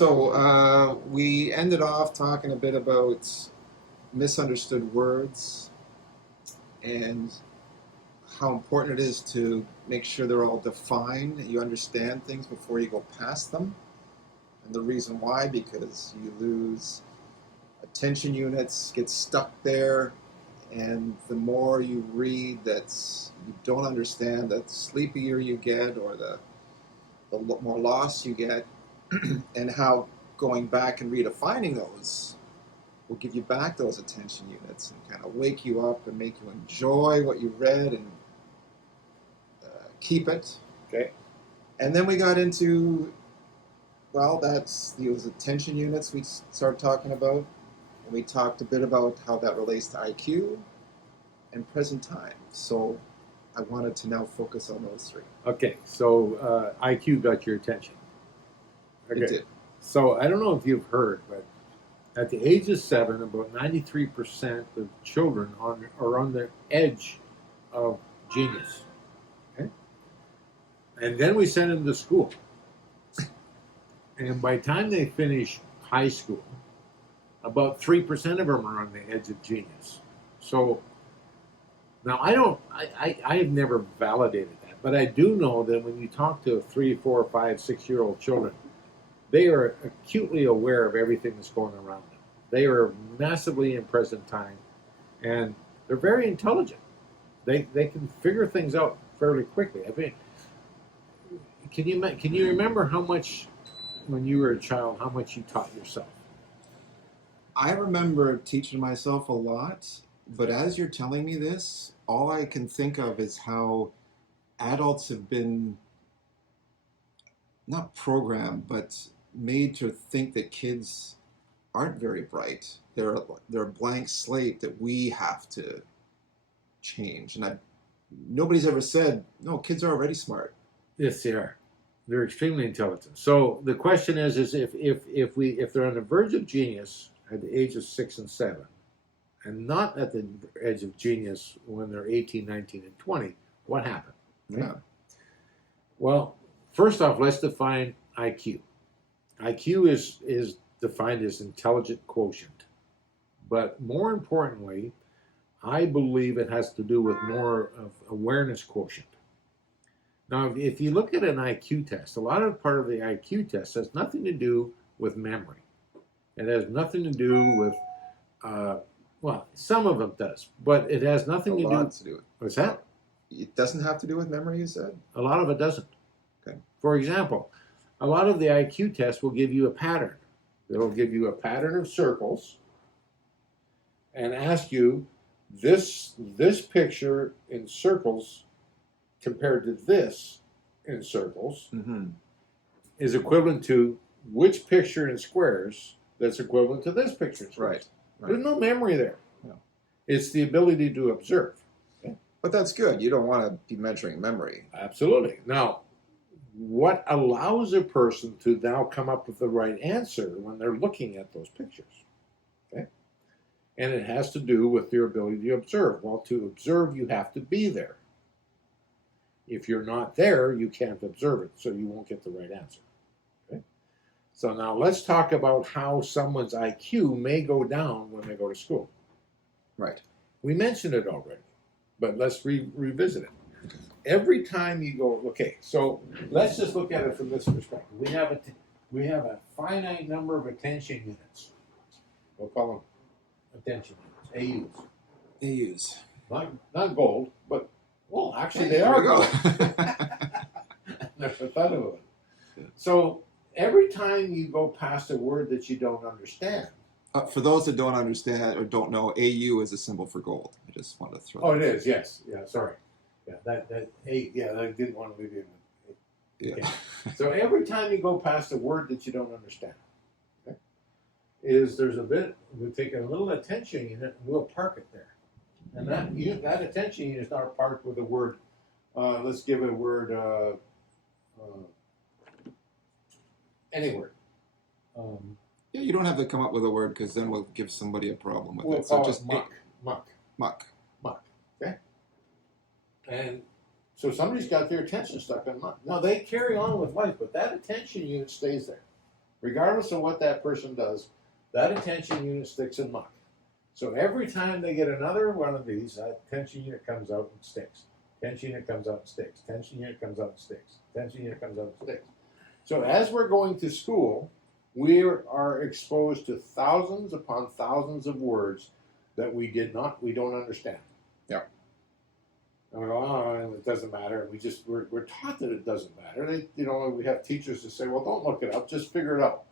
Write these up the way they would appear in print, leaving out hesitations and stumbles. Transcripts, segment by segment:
We ended off talking a bit about misunderstood words and how important it is to make sure they're all defined, you understand things before you go past them. And the reason why, because you lose attention units, get stuck there, and the more you read that you don't understand, the sleepier you get, or the more lost you get, and how going back and redefining those will give you back those attention units and kind of wake you up and make you enjoy what you read and keep it. Okay. And then we got into, well, that's those attention units we started talking about. And we talked a bit about how that relates to IQ and present time. So I wanted to now focus on those three. Okay, so IQ got your attention. Okay. It did. So I don't know if you've heard, but at the age of 7, about 93% of children are on the edge of genius. Okay? And then we send them to school. And by the time they finish high school, about 3% of them are on the edge of genius. So now I have never validated that, but I do know that when you talk to 3, 4, 5, 6-year-old children, they are acutely aware of everything that's going around them. They are massively in present time, and they're very intelligent. They can figure things out fairly quickly. I mean, can you remember how much, when you were a child, how much you taught yourself? I remember teaching myself a lot, but as you're telling me this, all I can think of is how adults have been not programmed, but made to think that kids aren't very bright. They're a blank slate that we have to change. And nobody's ever said, no, kids are already smart. Yes, they are. They're extremely intelligent. So the question is if they're on the verge of genius at the age of 6 and 7, and not at the edge of genius when they're 18, 19, and 20, what happened? Okay? Yeah. Well, first off, let's define IQ. IQ is defined as intelligent quotient. But more importantly, I believe it has to do with more of awareness quotient. Now, if you look at an IQ test, a lot of part of the IQ test has nothing to do with memory. It has nothing to do with, well, some of them does, but it has nothing to do with. What's that? It doesn't have to do with memory, you said? A lot of it doesn't. Okay. For example, a lot of the IQ tests will give you a pattern. It'll give you a pattern of circles and ask you this picture in circles compared to this in circles is equivalent to which picture in squares that's equivalent to this picture in squares. Right. There's no memory there. No. It's the ability to observe. Okay? But that's good. You don't want to be measuring memory. Absolutely. Now, what allows a person to now come up with the right answer when they're looking at those pictures? Okay? And it has to do with their ability to observe. Well, to observe, you have to be there. If you're not there, you can't observe it, so you won't get the right answer. Okay? So now let's talk about how someone's IQ may go down when they go to school. Right. We mentioned it already, but let's revisit it. Every time you go, okay, so let's just look at it from this perspective. We have a finite number of attention units. We'll call them attention units, AUs. AUs. Not gold, but, well, actually they There are we go. gold. Never thought of it. So every time you go past a word that you don't understand. For those that don't understand or don't know, AU is a symbol for gold. I just wanted to throw Oh, that. it is, yes. Yeah, sorry. Yeah, I didn't want to leave you in the. Yeah. Okay. So every time you go past a word that you don't understand, okay, we take a little attention unit and we'll park it there. And that attention unit is not parked with a word, let's give it a word, any word. Yeah, you don't have to come up with a word because then we'll give somebody a problem with We'll it. So call just it muck. muck. Okay? And so somebody's got their attention stuck on muck. Now they carry on with life, but that attention unit stays there. regardless of what that person does, that attention unit sticks in muck. So every time they get another one of these, that attention unit comes out and sticks. Tension unit comes out and sticks. Tension unit comes out and sticks. Tension unit comes out and sticks. So as we're going to school, we are exposed to thousands upon thousands of words that we don't understand. Yeah. And we go, oh, it doesn't matter. And we're taught that it doesn't matter. We have teachers that say, well, don't look it up, just figure it out.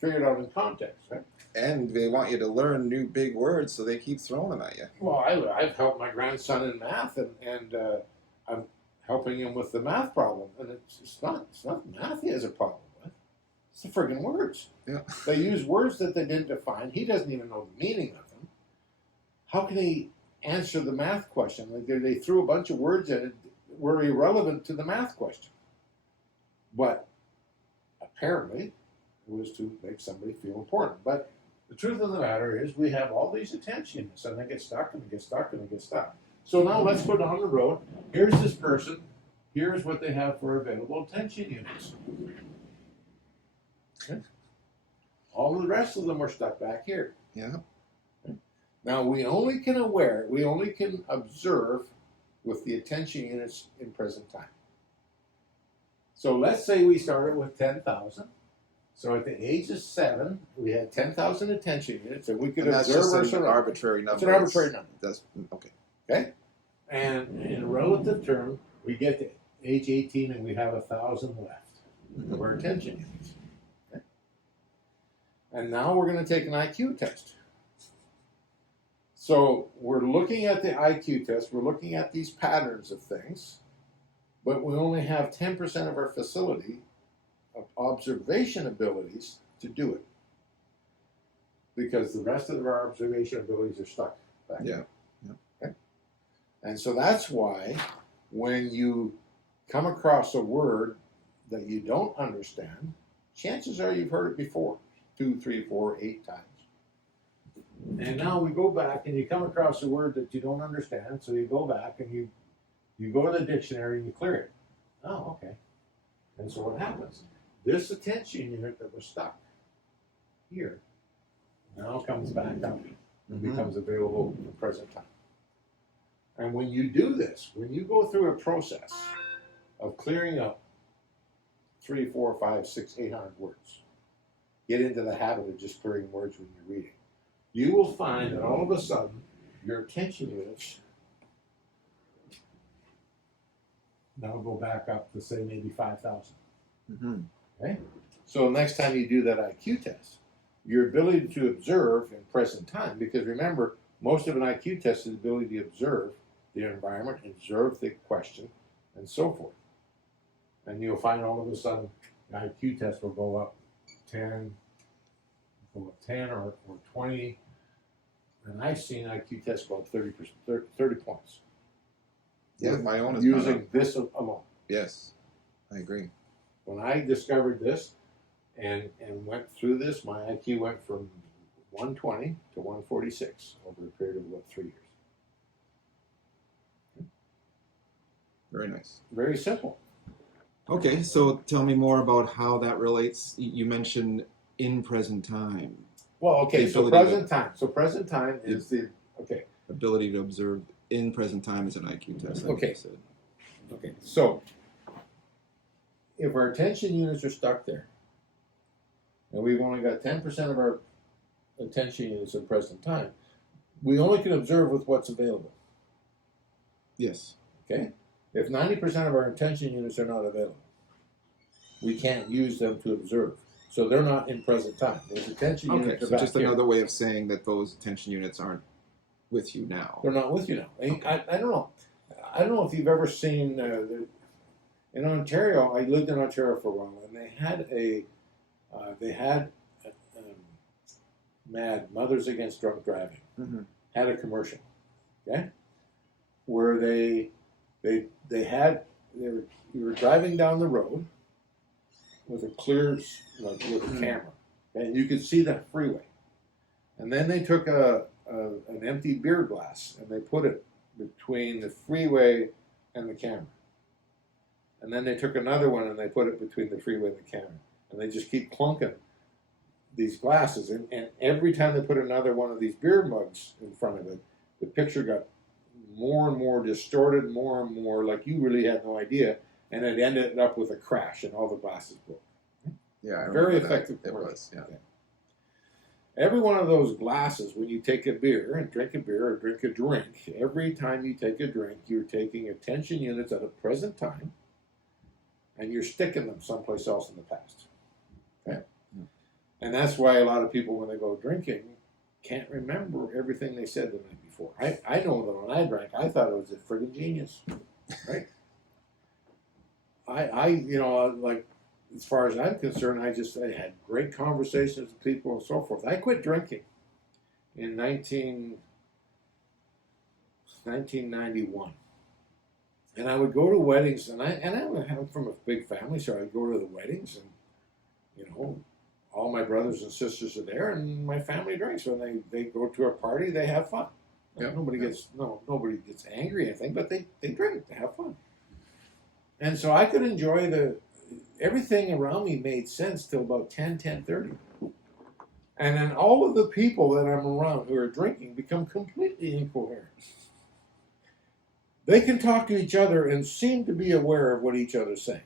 Figure it out in context, right? And they want you to learn new big words, so they keep throwing them at you. Well, I've helped my grandson in math, and I'm helping him with the math problem, and it's not math he has a problem with. It's the friggin' words. Yeah. They use words that they didn't define. He doesn't even know the meaning of them. How can he answer the math question? Like they threw a bunch of words in it that were irrelevant to the math question. But apparently, it was to make somebody feel important. But the truth of the matter is, we have all these attention units, and they get stuck, and they get stuck, and they get stuck. So now let's go down the road. Here's this person. Here's what they have for available attention units. Okay. All the rest of them are stuck back here. Yeah. Okay. Now we only can observe with the attention units in present time. So let's say we started with 10,000. So at the age of 7, we had 10,000 attention units, and we could And that's observe just our an surroundings. arbitrary number. It's an arbitrary number. That's okay. Okay? And in a relative term, we get to age 18 and we have 1,000 left of our attention units. Okay? And now we're going to take an IQ test. So we're looking at the IQ test, we're looking at these patterns of things, but we only have 10% of our facility of observation abilities to do it. Because the rest of our observation abilities are stuck back Yeah. there. Okay? And so that's why when you come across a word that you don't understand, chances are you've heard it before 2, 3, 4, 8 times. And now we go back and you come across a word that you don't understand, so you go back and you go to the dictionary and you clear it. Oh, okay. And so what happens? This attention unit that was stuck here now comes back up and becomes available in the present time. And when you do this, when you go through a process of clearing up 3, 4, 5, 6, 800 words, get into the habit of just clearing words when you're reading, you will find that all of a sudden your attention units now go back up to say maybe 5,000. Mm-hmm. Okay? So next time you do that IQ test, your ability to observe in present time, because remember, most of an IQ test is the ability to observe the environment, observe the question, and so forth. And you'll find all of a sudden the IQ test will go up 10 or 20. And I've seen IQ tests go up 30 points. Yeah, my own is gone using up. this alone. Yes, I agree. When I discovered this and went through this, my IQ went from 120 to 146 over a period of about 3 years. Very nice. Very simple. Okay, so tell me more about how that relates. You mentioned in present time, Well, okay, The so ability present time. So present time is the, okay, ability to observe in present time is an IQ test. Like Okay. you said. okay. So if our attention units are stuck there, and we've only got 10% of our attention units in present time, we only can observe with what's available. Yes. Okay? If 90% of our attention units are not available, we can't use them to observe. So they're not in present time. Those attention Okay, units are so back just here. another way of saying that those attention units aren't with you now. They're not with you now. I don't know. I don't know if you've ever seen in Ontario. I lived in Ontario for a while, and they had MAD, Mothers Against Drunk Driving, Mm-hmm. had a commercial, okay, where you were driving down the road with a clear, like with a camera, and you could see that freeway, and then they took an empty beer glass and they put it between the freeway and the camera, and then they took another one and they put it between the freeway and the camera, and they just keep clunking these glasses, and every time they put another one of these beer mugs in front of it, the picture got more and more distorted, more and more like you really had no idea, and it ended up with a crash, and all the glasses broke. Yeah, I Very remember that. effective. It commercial. was, yeah. Okay. Every one of those glasses, when you take a beer and drink a beer or drink a drink, every time you take a drink, you're taking attention units at a present time, and you're sticking them someplace else in the past. Okay? Mm. And that's why a lot of people, when they go drinking, can't remember everything they said the night before. I know that when I drank, I thought it was a friggin' genius, right? Like, as far as I'm concerned, I had great conversations with people and so forth. I quit drinking in 1991. And I would go to weddings, and I'm from a big family, so I'd go to the weddings, and, you know, all my brothers and sisters are there, and my family drinks. When they go to a party, they have fun. Yeah. Nobody gets angry or anything, but they drink, they have fun. And so I could enjoy everything around me made sense till about 10:30. And then all of the people that I'm around who are drinking become completely incoherent. They can talk to each other and seem to be aware of what each other's saying.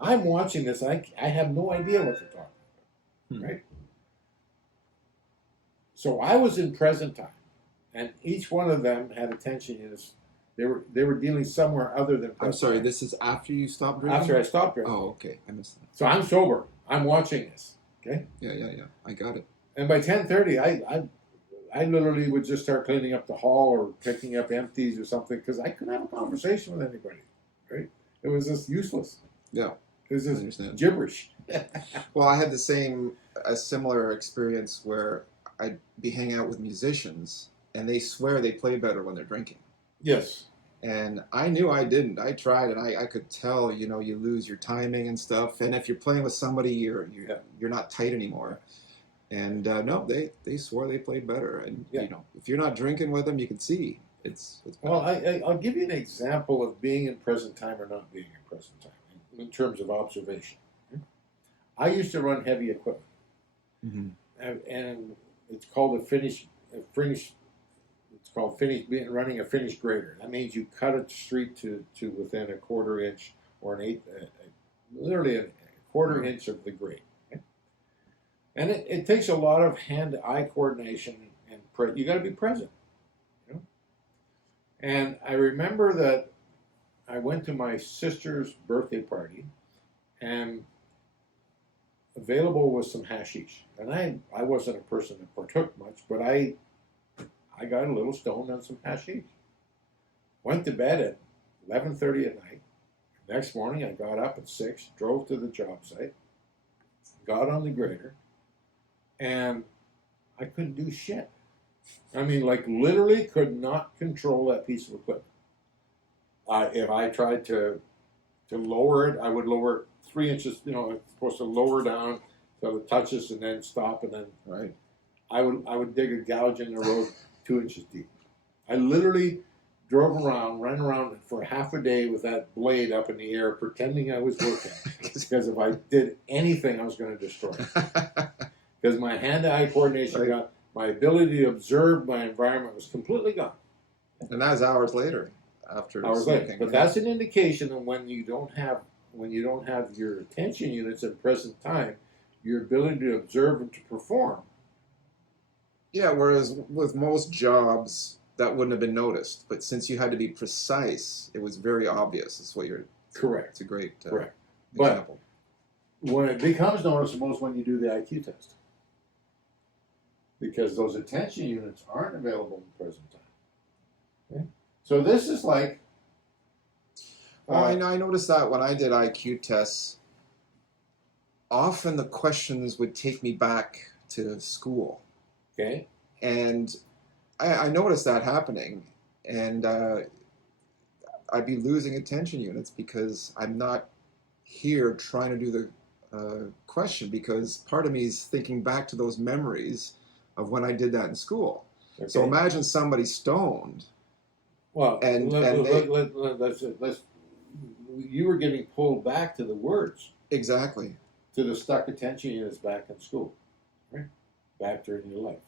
I'm watching this, I have no idea what they're talking about, right? So I was in present time, and each one of them had attention units. They were dealing somewhere other than present I'm sorry, time. this is after you stopped drinking? After I stopped drinking. Oh, okay. I missed that. So I'm sober. I'm watching this. Okay? Yeah. I got it. And by 10:30, I literally would just start cleaning up the hall or picking up empties or something because I couldn't have a conversation with anybody. Right? It was just useless. Yeah. It was I just understand. gibberish. Well, I had a similar experience where I'd be hanging out with musicians, and they swear they play better when they're drinking. Yes. And I knew I didn't. I tried, and I could tell, you lose your timing and stuff. And if you're playing with somebody, you're not tight anymore. And no, they swore they played better. And if you're not drinking with them, you can see it's bad. Well, I'll give you an example of being in present time or not being in present time in terms of observation. I used to run heavy equipment, and it's called running a finished grader. That means you cut a street to within a quarter inch or literally a quarter inch of the grade. Okay? And it takes a lot of hand-eye coordination, and you got to be present. And I remember that I went to my sister's birthday party, and available was some hashish. And I wasn't a person that partook much, but I got a little stoned on some hashish. Went to bed at 11:30 at night. Next morning, I got up at 6, drove to the job site, got on the grader, and I couldn't do shit. I mean, like, literally could not control that piece of equipment. If I tried to lower it, I would lower it 3 inches. It's supposed to lower down so it touches and then stop, and then Right. I would dig a gouge in the road 2 inches deep. I literally drove around, ran around for half a day with that blade up in the air, pretending I was working. Because if I did anything, I was going to destroy it. Because my hand-eye coordination got, my ability to observe my environment was completely gone. And that was hours later. After Hours smoking, later, but that's an indication of when you don't have your attention units in present time, your ability to observe and to perform. Yeah, whereas with most jobs, that wouldn't have been noticed. But since you had to be precise, it was very obvious. That's what you're... Correct. It's a great Correct. example. But when it becomes noticeable is when you do the IQ test. Because those attention units aren't available in present time. Okay? So this is like... Well, I noticed that when I did IQ tests, often the questions would take me back to school. Okay. And I noticed that happening. And I'd be losing attention units because I'm not here trying to do the question, because part of me is thinking back to those memories of when I did that in school. Okay. So imagine somebody stoned. Well, And you were getting pulled back to the words. Exactly. to the stuck attention units back in school, right? Back during your life.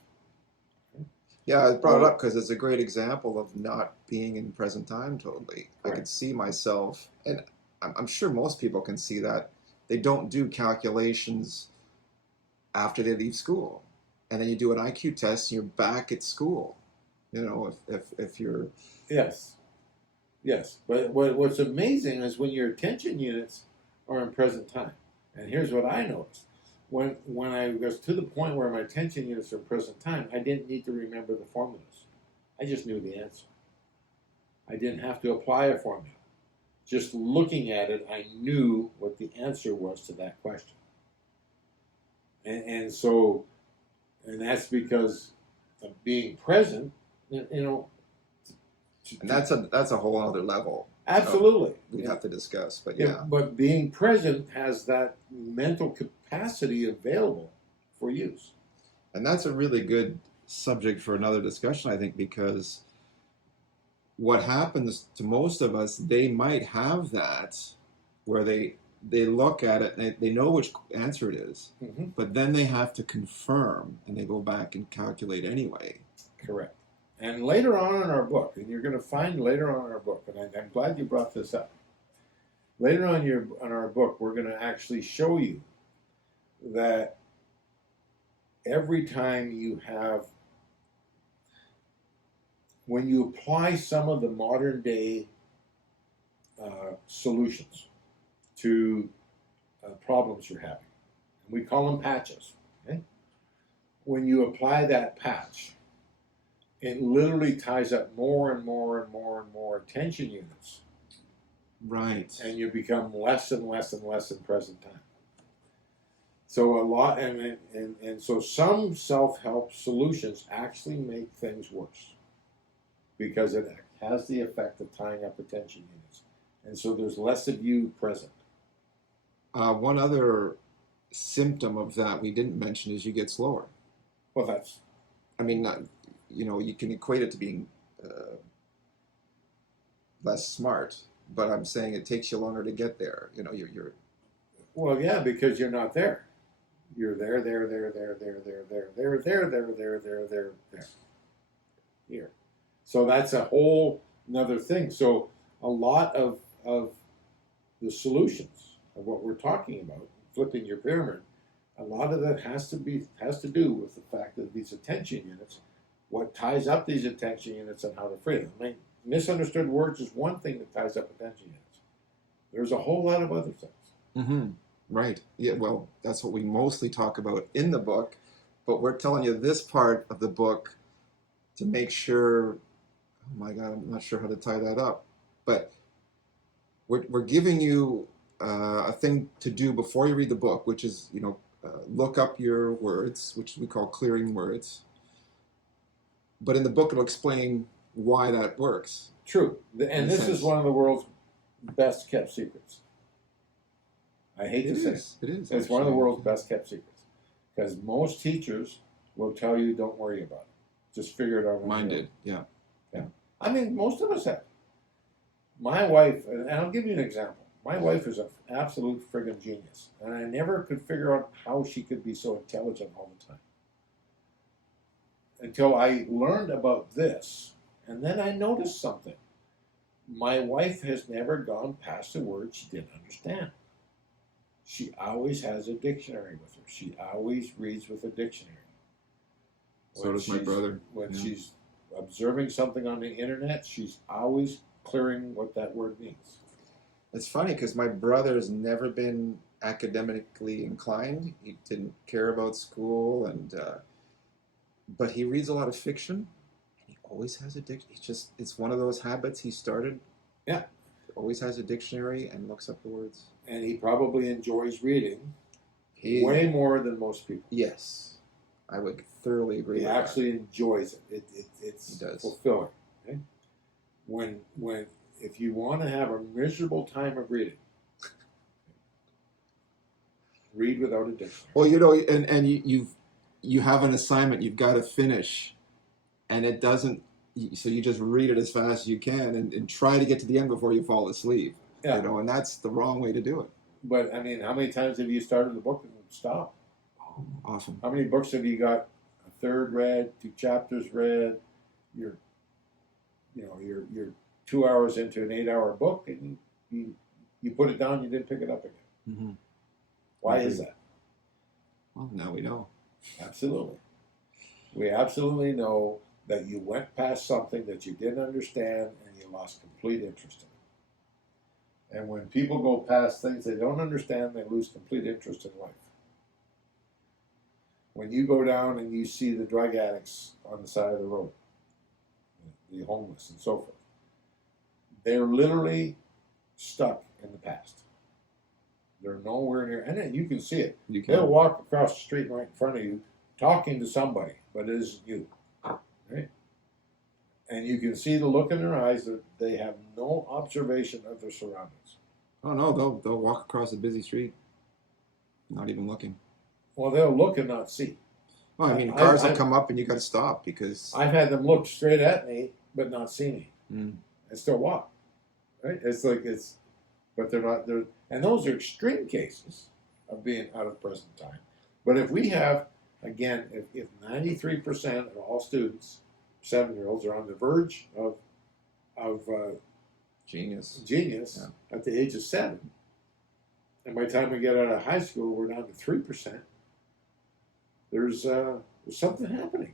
Yeah, I brought it up because it's a great example of not being in present time totally. I Right. could see myself, and I'm sure most people can see that they don't do calculations after they leave school. And then you do an IQ test and you're back at school. You know, if you're, Yes, yes. But what's amazing is when your attention units are in present time. And here's what I noticed. When I was to the point where my attention units are in present time, I didn't need to remember the formulas. I just knew the answer. I didn't have to apply a formula. Just looking at it, I knew what the answer was to that question. And so, and that's because of being present, you know. and that's a whole other level Absolutely. we'd have to discuss. But Yeah, yeah, but being present has that mental capacity available for use. and that's a really good subject for another discussion, I think, because what happens to most of us, they might have that where they look at it and they know which answer it is, Mm-hmm. but then they have to confirm and they go back and calculate anyway. Correct. And later on in our book, and you're going to find later on in our book, and I'm glad you brought this up. Later on in our book, we're going to actually show you that every time you have, when you apply some of the modern day solutions to problems you're having, and we call them patches, okay? When you apply that patch, it literally ties up more and more and more and more attention units, Right. and you become less and less and less in present time. So a lot, and so some self-help solutions actually make things worse because it has the effect of tying up attention units, and so there's less of you present. One other symptom of that we didn't mention is you get slower. Well, that's I mean, not, you can equate it to being less smart, but I'm saying it takes you longer to get there. You're well, yeah, because you're not there. You're there, here. So that's a whole another thing. So a lot of the solutions of what we're talking about, flipping your pyramid, a lot of that has to do with the fact that these attention units, what ties up these attention units and how to free them. I mean, misunderstood words is one thing that ties up attention units. There's a whole lot of other things. Mm-hmm. Right. Yeah, well, that's what we mostly talk about in the book, but we're telling you this part of the book to make sure, oh my God, I'm not sure how to tie that up, but we're giving you a thing to do before you read the book, which is, look up your words, which we call clearing words. But in the book, it'll explain why that works. True. And this is one of the world's best kept secrets. I hate to say it. It is. It's one of the world's best kept secrets. Because most teachers will tell you, don't worry about it. Just figure it out. Mine did, yeah. I mean, most of us have. My wife, and I'll give you an example. My wife is an absolute friggin' genius. And I never could figure out how she could be so intelligent all the time. Until I learned about this. And then I noticed something. My wife has never gone past a word she didn't understand. She always has a dictionary with her. She always reads with a dictionary. So does my brother. When she's observing something on the internet, she's always clearing what that word means. It's funny because my brother has never been academically inclined. He didn't care about school, but he reads a lot of fiction. And he always has a dictionary. It's one of those habits he started. Yeah. Always has a dictionary and looks up the words. And he probably enjoys reading way more than most people. Yes, I would thoroughly agree. He with actually enjoys it. It's fulfilling. Okay? When if you want to have a miserable time of reading, read without a dictionary. Well, and you have an assignment you've got to finish, and it doesn't. So you just read it as fast as you can and try to get to the end before you fall asleep. Yeah. And that's the wrong way to do it. But I mean, how many times have you started a book and stopped? Awesome. How many books have you got a third read, 2 chapters read? You're, you're 2 hours into an 8-hour book, and you put it down. You didn't pick it up again. Mm-hmm. Why is that? Well, now we know. Absolutely. We absolutely know that you went past something that you didn't understand and you lost complete interest in it. And when people go past things they don't understand, they lose complete interest in life. When you go down and you see the drug addicts on the side of the road, the homeless and so forth, they're literally stuck in the past. They're nowhere near, and then you can see it. You They'll can. walk across the street right in front of you, talking to somebody, but it isn't you. Right? And you can see the look in their eyes that they have no observation of their surroundings. Oh no, they'll walk across a busy street, not even looking. Well, they'll look and not see. Well, I mean, I- cars I- will come up and you got to stop because. I've had them look straight at me but not see me, Mm. and still walk. Right? But they're not there. And those are extreme cases of being out of present time. But if we have, again, if 93% of all students, 7-year-olds, are on the verge of Genius. genius at the age of 7, and by the time we get out of high school, we're down to 3%. There's something happening.